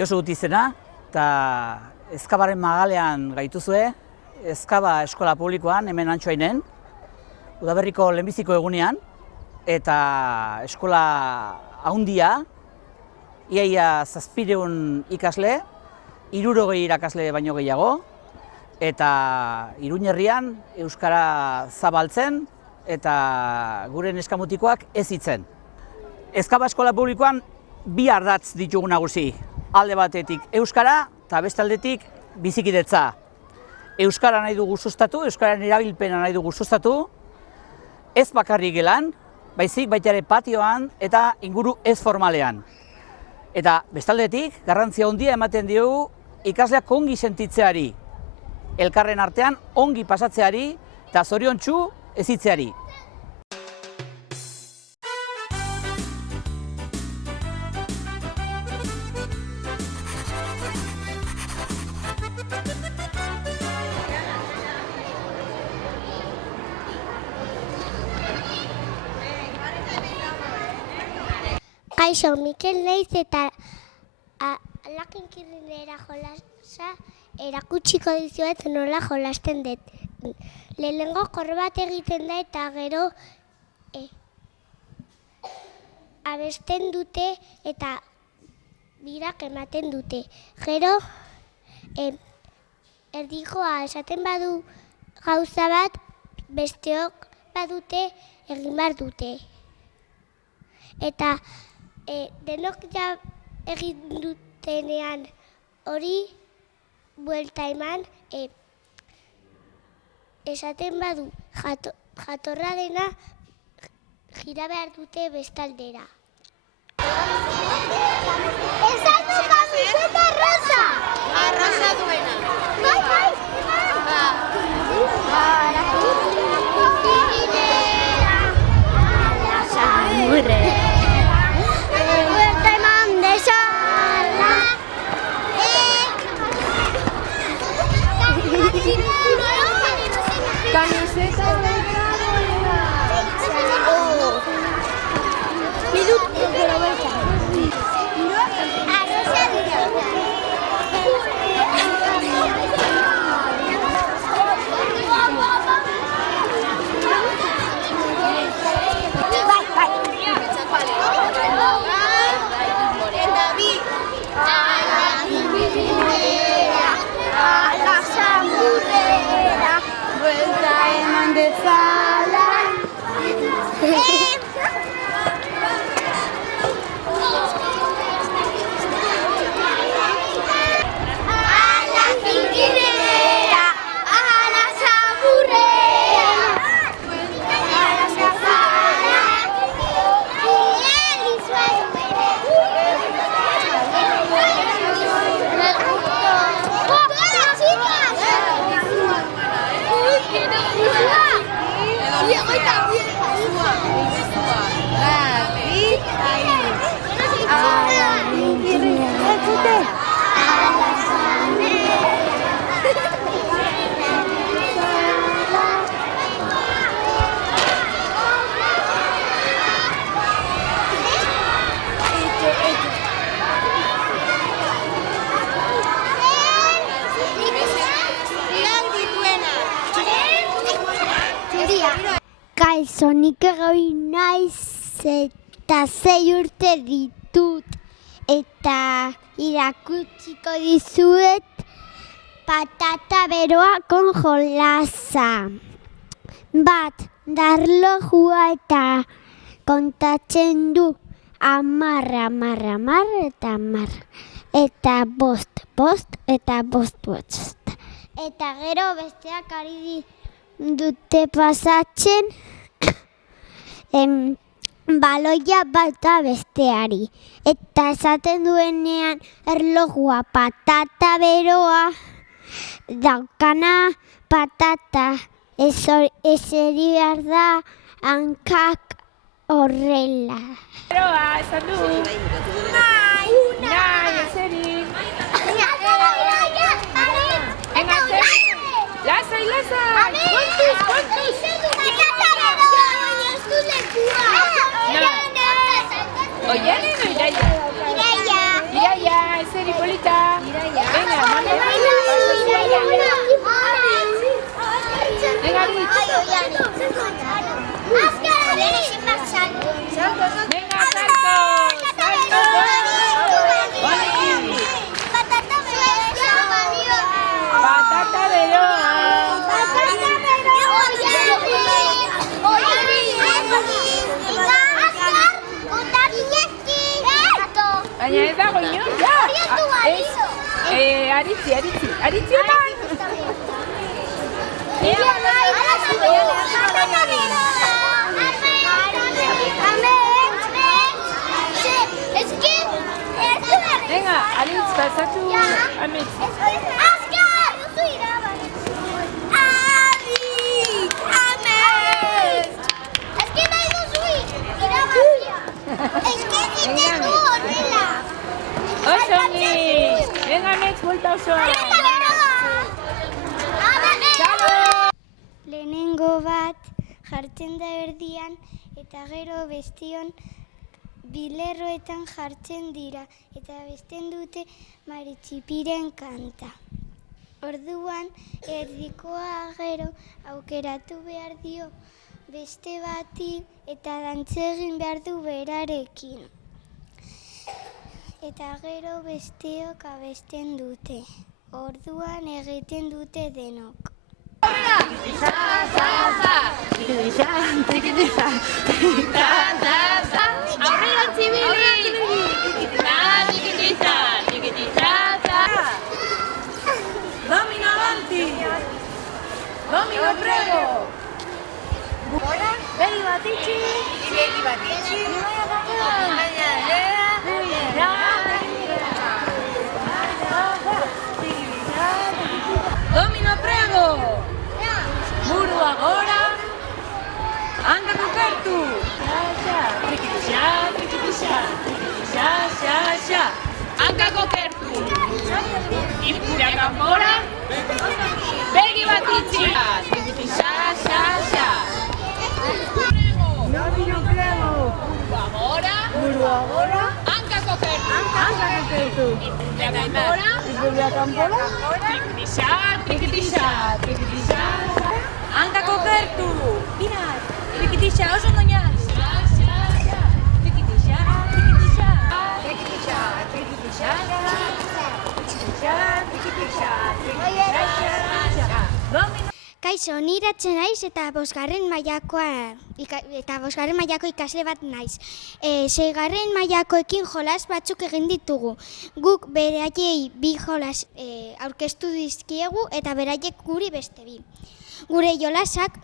Josu Gutizena, eta Ezkabaren magalean gaituzue, Ezkaba eskola publikoan, hemen Antxoainen, udaberriko lehenbiziko egunean, eta eskola haundia, iaia 700 ikasle, 60 irakasle baino gehiago, eta Iruña herrian euskara zabaltzen, eta gure neskamutikoak ez hitzen. Ezkaba eskola publikoan bi ardatz ditugu nagusi. Alde batetik euskara eta beste aldetik bizikidetza. Euskara nahi dugu sustatu, euskararen erabilpena nahi dugu sustatu, ez bakarrik gelan, baizik baita ere patioan eta inguru ez formalean. Eta bestaldetik, garrantzia handia ematen diogu ikasleak ongi sentitzeari, elkarren artean ongi pasatzeari eta zoriontsu hezitzeari. Kaixo, Mikel naiz eta Alakinkirrinera jolasa erakutsiko dizuet nola jolasten dut. Lehenengo kor bat egiten da eta gero abesten dute eta birak ematen dute. Gero erdikoa esaten badu gauza bat, besteok badute egin behar dute. Eta denok ja egin dutenean hori buelta eman, esaten badu jatorra dena gira behar dute bestaldera. Esan du kamiseta rosa! Rosa duena. Bai, bai! Camiseta Kaixo, nik egoi naiz eta 6 urte ditut eta irakutsiko dizuet patata beroa kon jolasa. Bat, darlojua eta kontatzen du 10, 10, 10 eta 10. Eta 5, 5 eta 5, 5. Eta gero besteak ari dute pasatzen baloia bata besteari. Eta esaten duenean erlojua patata beroa daukana patata eseri behar da hankak horrela. beroa, esan du. Nahi, eseri. Lasai, lasai. Kontuz. Oianen o Iraia? Iraia. Iraia, eseri poliki. Aritzi eman! Venga, Aritz, pasatu Amitz. Oso ongi! Venga, Amitz, buelta osoa! Lehenengo bat jartzen da erdian eta gero bestion bilerroetan jartzen dira eta besten dute Maritxipiren kanta. Orduan erdikoa gero aukeratu behar dio beste bati eta dantze egin behar du berarekin. Eta gero besteok abesten dute. Orduan egiten dute denok. Aurrera txibili! Domino avanti! Domino prego! Begi bat itxi! Begi bat itxi! Domino prego! Burua gora! Hanka kokertu! Trikitixa, trikitixa, trikitixa, xa, xa! Hanka kokertu! Ipura kanpora! Begi bat itxi! Trikitixa, xa, xa! Domino prego! Burua gora! Hanka kokertu! Ipura kanpora! Trikitixa, trikitixa, trikitixa! Hanka kokertu! Pirat! Trikitixa, oso oinaz! Trikitixa, trikitixa! Trikitixa, trikitixa! Trikitixa, trikitixa, trikitixa! Domino! Kaixo, ni Iratxe naiz eta bosgarren mailako ikasle bat naiz. Seigarren mailakoekin jolas batzuk egin ditugu. Guk beraiei bi jolas aurkeztu dizkiegu eta beraiek guri beste bi. Gure jolasak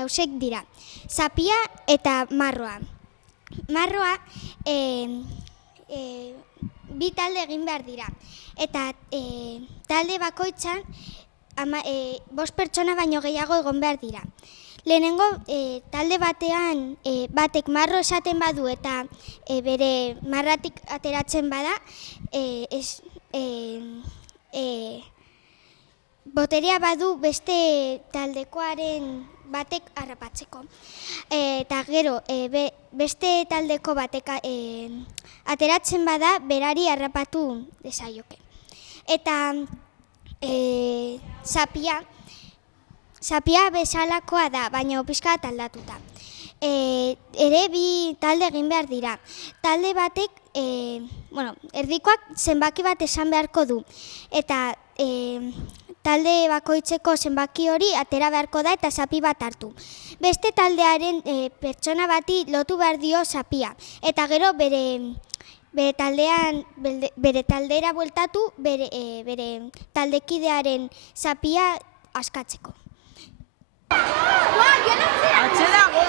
hausek dira, zapia eta marroa. Marroa bi talde egin behar dira. Eta talde bakoitzan 5 pertsona baino gehiago egon behar dira. Lehenengo talde batean batek marro esaten badu eta bere marratik ateratzen bada, boterea badu beste taldekoaren batek harrapatzeko. Eta gero beste taldeko batek ateratzen bada berari harrapatu dezaioke. Eta zapia bezalakoa da, baina pixka bat aldatuta. Ere bi talde egin behar dira. Talde batek, erdikoak zenbaki bat esan beharko du. Eta talde bakoitzeko zenbaki hori atera beharko da eta zapi bat hartu. Beste taldearen pertsona bati lotu behar dio zapia. Eta gero bere taldera bueltatu bere taldekidearen zapia askatzeko. Atxedago!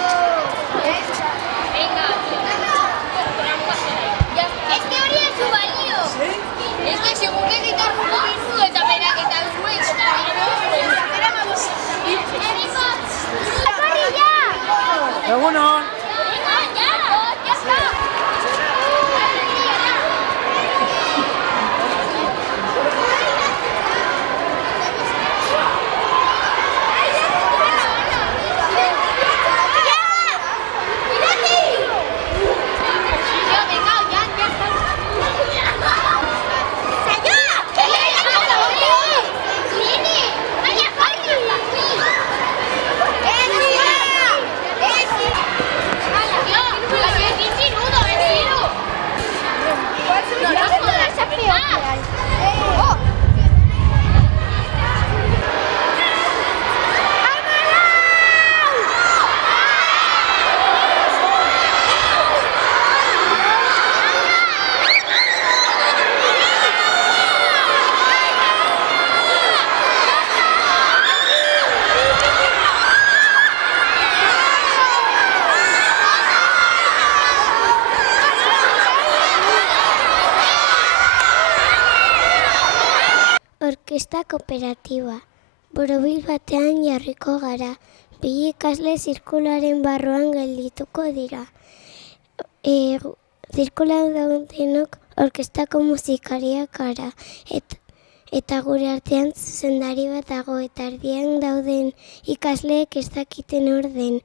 Es que hori ez du balio. Es que segun que gitar ruido eta berak eta zuen. Egunon! Mira! kooperatiba. Borobil batean jarriko gara. 2 ikasle zirkularen barruan geldituko dira. Zirkulan daudenok orkestako musikariak gara. Eta gure artean zuzendari bat dago eta erdian dauden ikasleek ez dakiten orden.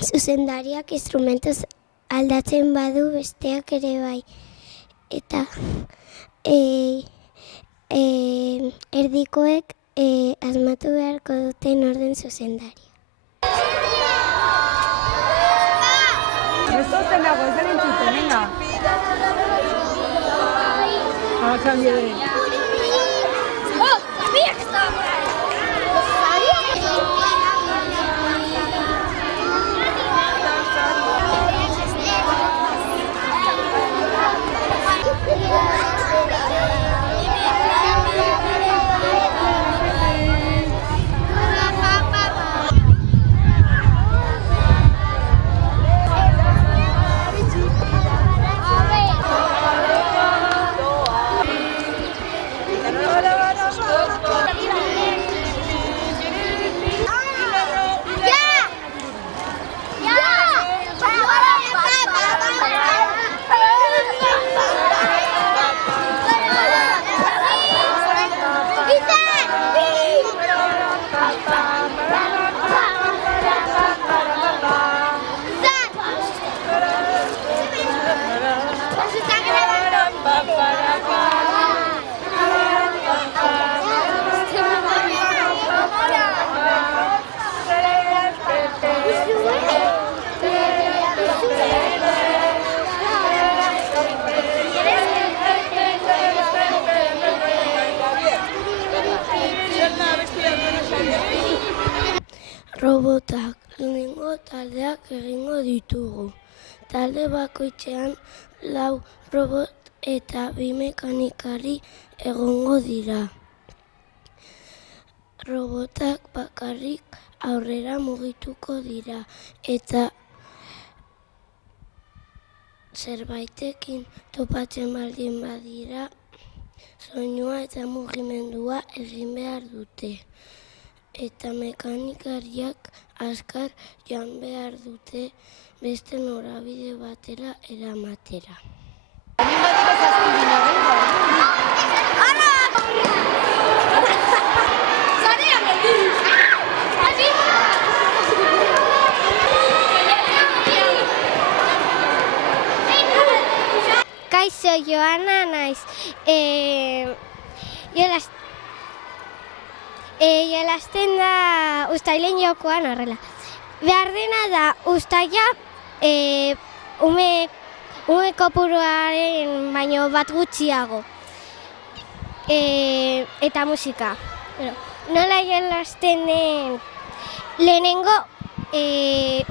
Zuzendariak instrumentuz aldatzen badu besteak ere bai. Eta erdikoek asmatu beharko duten orden zuzendaria. Ezoten dago, ez denen txuten, venga. Cambie. Robotak lehenengo taldeak egingo ditugu. Talde bakoitzean 4 robot eta 2 mekanikari egongo dira. Robotak bakarrik aurrera mugituko dira eta zerbaitekin topatzen baldin badira, soinua eta mugimendua egin behar dute. Eta mekanikariak azkar joan behar dute beste norabide batera eramatera. Kaixo, Joana naiz. Jolasten da uztailen jokoan horrela. Behar dena da uztaila ume kopuruaren baino bat gutxiago. Eta musika. Nola jolasten den lehenengo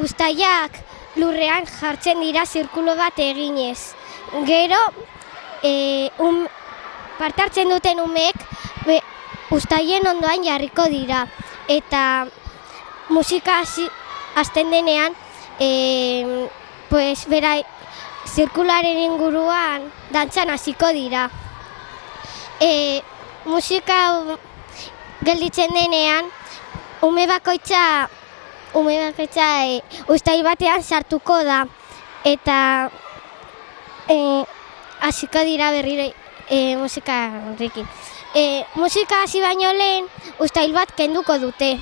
uztailak lurrean jartzen dira zirkulo bat eginez. Gero, parte hartzen duten umeek uztailen ondoan jarriko dira. Eta musika hasten denean, zirkularen inguruan dantzan hasiko dira. Musika gelditzen denean, ume bakoitza uztail batean sartuko da. Eta hasiko dira berriro musika horrekin. Musika hasi baino lehen, uztail bat kenduko dute.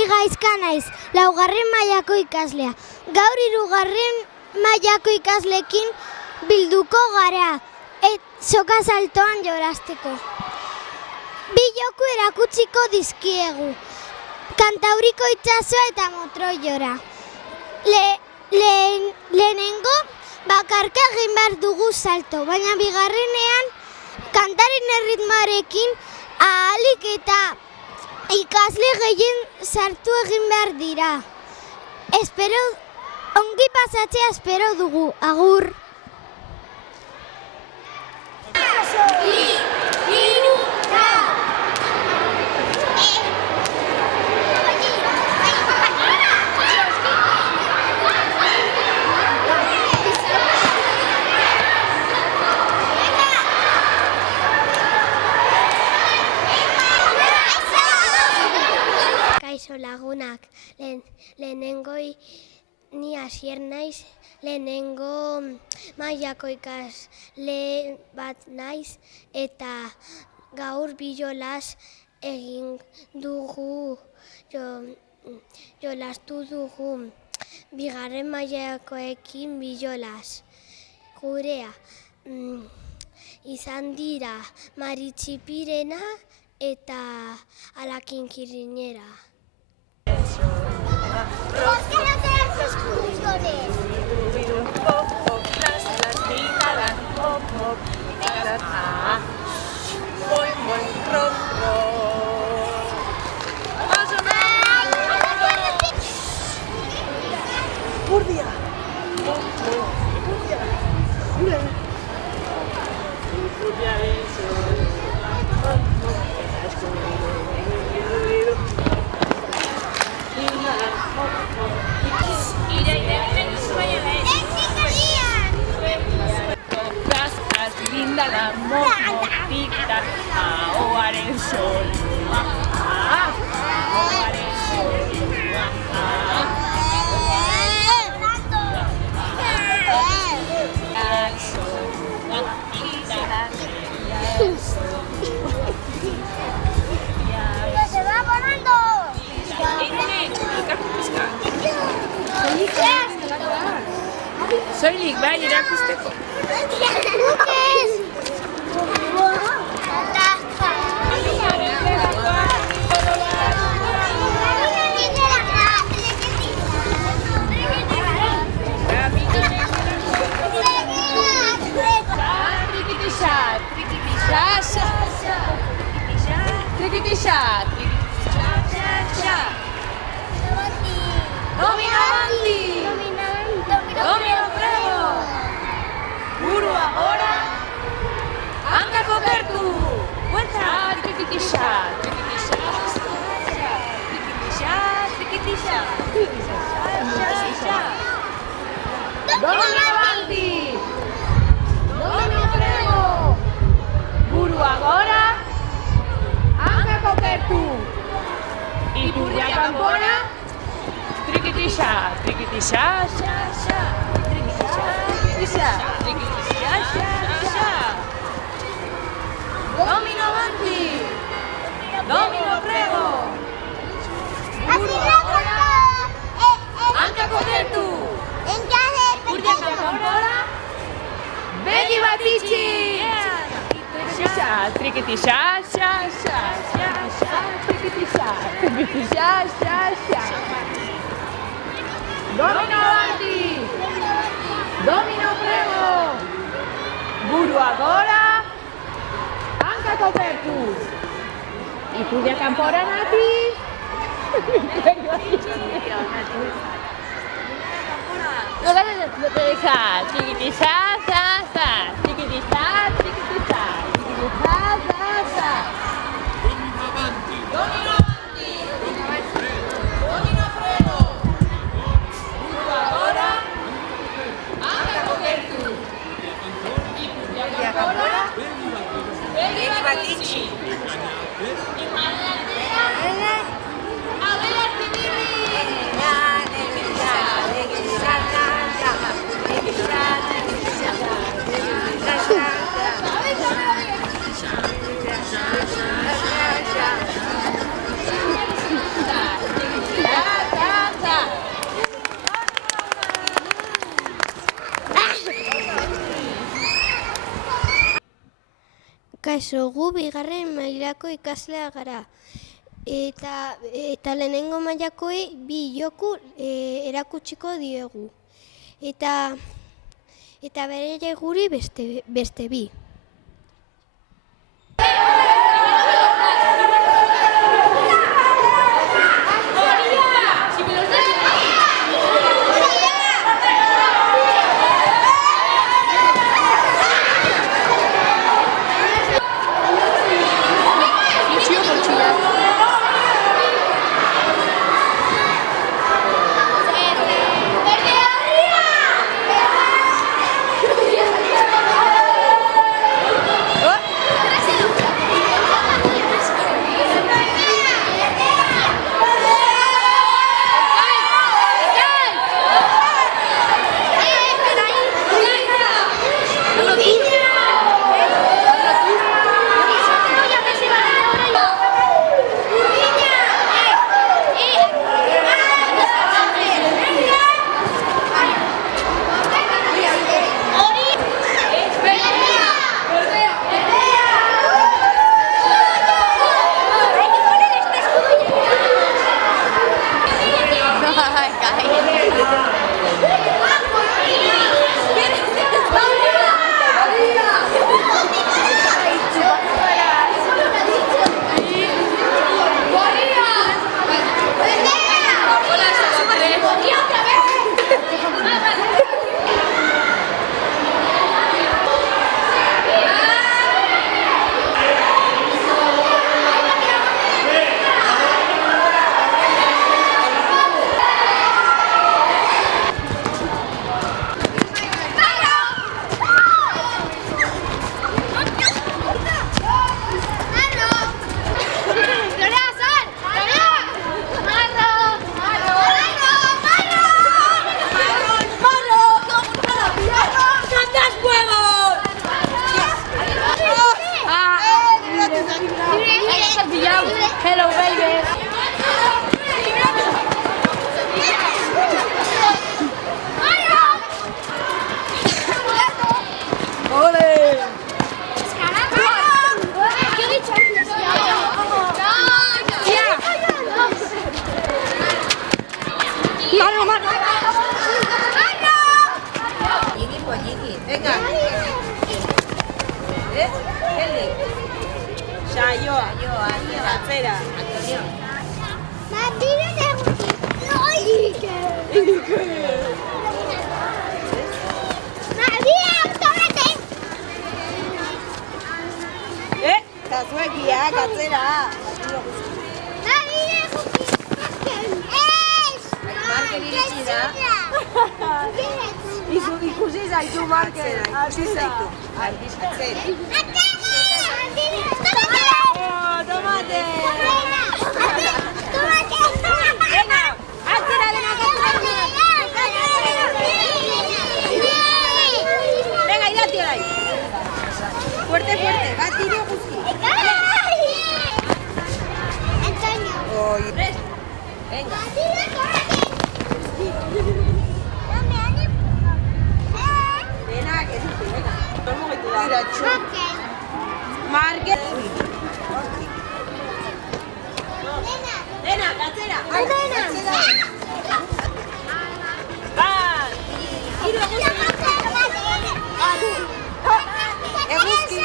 Ni Gaizka naiz, 4. mailako ikaslea. Gaur 3. mailako ikasleekin bilduko gara, soka saltoan jolasteko. 2 joku erakutsiko dizkiegu, Kantauriko itsasoa eta Motroilora. Lehenengo bakarka egin behar dugu salto, baina bigarrenean kantaren erritmoarekin ahalik eta ikasle gehien sartu egin behar dira. Ongi pasatzea espero dugu, agur! Kaixo lagunak, lehenengo ni Asier naiz, lehenengo mailako ikasle bat naiz, eta gaur 2 jolas egin dugu, jolastu dugu, 2. mailakoekin 2 jolas. Gurea izan dira Maritxipirena eta Alakinkirinera. ¿Por qué no te das los pulsones? La motita, ahoaren sol. Ahoaren sol. ¡Se va volando! Soilik, bai, erakusteko. Domino avanti! Domino prego! Burua gora, hanka kopertu! Buelta! Trikitixa! Trikitixa! Trikitixa! Trikitixa! Domino avanti! Domino prego! Burua gora, hanka kopertu! Iturria kanpora, trikitixa! Trikitixa! Trikitixa! Domino avanti! Domino prego! Burua gora, hanka kopertu! Urdia kanpora, begi bat itxi! Trikitixa! Trikitixa! Domino avanti! Domino prego! Burua gora, hanka kopertu! Iturria kanpora nati! Trikitixa! Trikitixa! Domino avanti! Domino prego! Burua gora, hanka kopertu! Iturria kanpora, begi bat itxi! Kaixo, gu bigarren mailako ikaslea gara. Eta lehenengo mailakoei bi joku erakutsiko diegu. Eta bere guri beste bi. Hello, baby. Venga. Kelly. Saioa. Atzera. Antonio. Eta zuekiak, atzera. Marken iritsi da. Ikusi zaitu Marken. Ikusi zaitu. Atzera. Tomate. Venga, atzera denak atzera. Venga, irati orai. Fuerte, bat tiro guzti. Oi. Venga. Denak, ez dut, venga. Tormo gaitu da. Marken. Denak, atzera. Atzera. Bat. Hiru eguzki. Eguzki.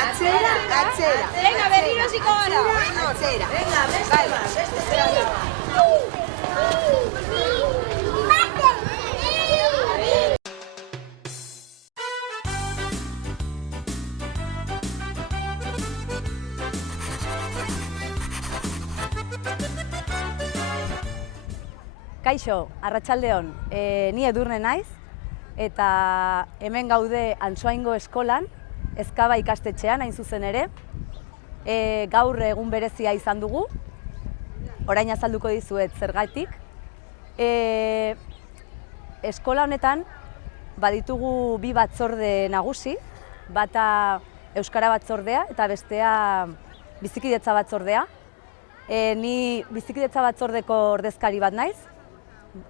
Atzera. Venga, berriro ziko gara. Atzera. Venga, beste Kaixo, arratsaldeon, ni Edurne naiz, eta hemen gaude Antsoaingo eskolan, Ezkaba ikastetxean hain zuzen ere. Gaur egun berezia izan dugu, orain azalduko dizuet zergatik. Eskola honetan baditugu bi batzorde nagusi, bata Euskara batzordea eta bestea bizikidetza batzordea. Ni bizikidetza batzordeko ordezkari bat naiz.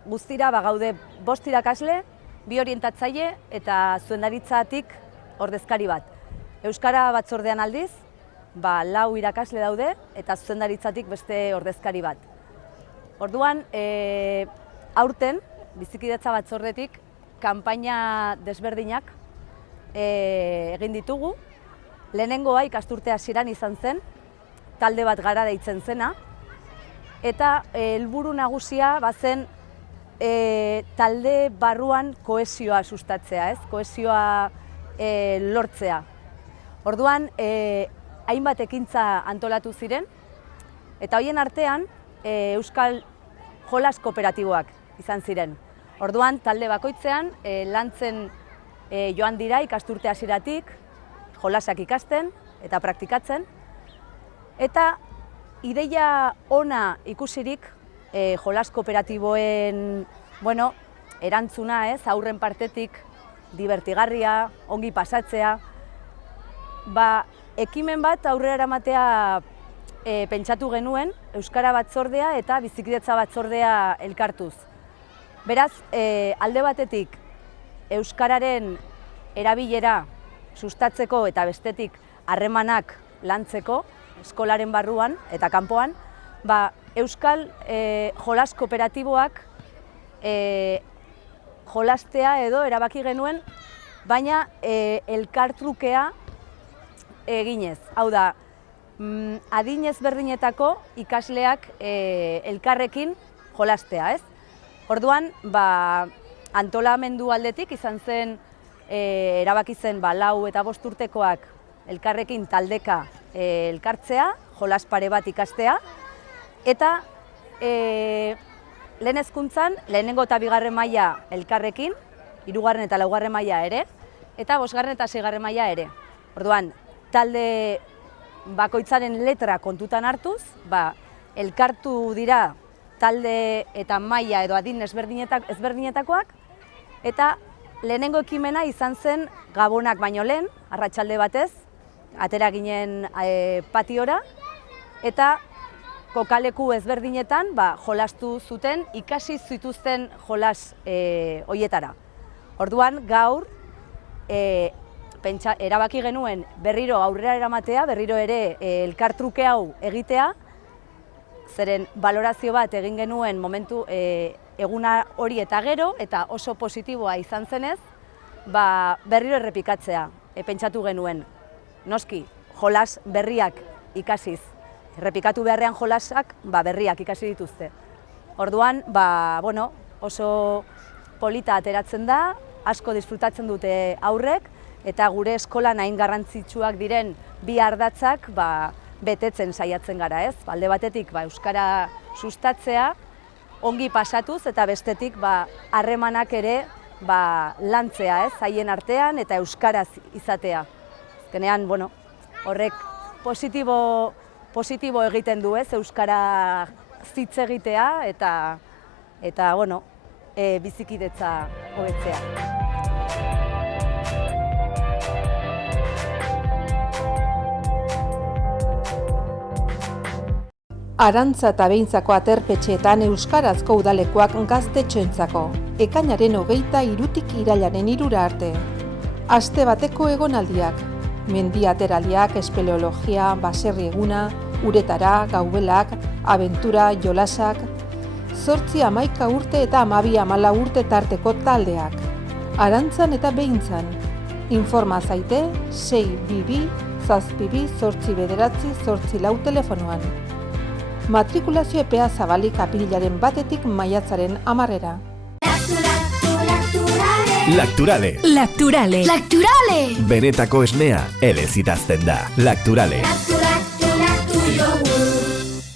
Guztira gaude 5 irakasle, bi orientatzaile eta zuzendaritzatik ordezkari bat. Euskara batzordean aldiz, 4 irakasle daude eta zuzendaritzatik beste ordezkari bat. Orduan, aurten, bizikidetza batzordetik, kanpaina desberdinak egin ditugu. Lehenengoa ikasturte hasieran izan zen, talde bat gara deitzen zena, eta helburu nagusia bazen talde barruan kohesioa sustatzea, kohesioa lortzea. Orduan, hainbat ekintza antolatu ziren, eta hoien artean euskal jolas kooperatiboak izan ziren. Orduan, talde bakoitzean lantzen joan dira ikasturte hasieratik, jolasak ikasten eta praktikatzen, eta ideia ona ikusirik jolas kooperatiboen erantzuna, aurren partetik, divertigarria, ongi pasatzea, ekimen bat aurrera eramatea pentsatu genuen Euskara batzordea eta bizikidetza batzordea elkartuz. Beraz, alde batetik Euskararen erabilera sustatzeko eta bestetik harremanak lantzeko eskolaren barruan eta kanpoan, euskal jolas kooperatiboak jolastea edo erabaki genuen, baina elkartrukea eginez. Hau da, adin ezberdinetako ikasleak elkarrekin jolastea, ez? Orduan, antolamendu aldetik izan zen, erabaki zen 4 eta 5 urtekoak elkarrekin taldeka elkartzea, jolas pare bat ikastea, eta lehen hezkuntzan, lehenengo eta 2. maila elkarrekin, 3. eta 4. maila ere, eta 5. eta 6. maila ere. Orduan, talde bakoitzaren letra kontutan hartuz, elkartu dira talde eta maila edo adin ezberdinetakoak, eta lehenengo ekimena izan zen gabonak baino lehen, arratsalde batez, atera ginen patiora, eta kokaleku ezberdinetan jolastu zuten, ikasi zituzten jolas hoietara. Orduan, gaur, erabaki genuen berriro aurrera eramatea, berriro ere elkartruke hau egitea, zeren balorazio bat egin genuen momentu eguna hori eta gero, eta oso positiboa izan zenez, berriro errepikatzea pentsatu genuen. Noski, jolas berriak ikasiz, errepikatu beharrean jolasak berriak ikasi dituzte. Orduan, oso polita ateratzen da, asko disfrutatzen dute aurrek, eta gure eskolan hain garrantzitsuak diren bi ardatzak betetzen saiatzen gara, ez? Alde batetik euskara sustatzea, ongi pasatuz, eta bestetik harremanak ere lantzea, ez? Haien artean eta euskaraz izatea. Azkenean, horrek positibo egiten du, ez? Euskara zitz egitea eta bizikidetza hobetzea. Arantza eta Behintzako aterpetxeetan euskarazko udalekuak gaztetxoentzako, ekainaren 23 irailaren 3 arte. Aste bateko egonaldiak, mendi ateraldiak, espeleologia, baserri eguna, uretara, gaubelak, abentura, jolasak, 8-11 urte eta 12-14 urte tarteko taldeak. Arantzan eta Behintzan. Informa zaite 622 728 894 telefonoan. Matrikulazio epea zabalik apirilaren 1-tik maiatzaren 10-era. Lacturale. Lacturale. Lacturale. Benetako esnea, elez idazten da. Lacturale.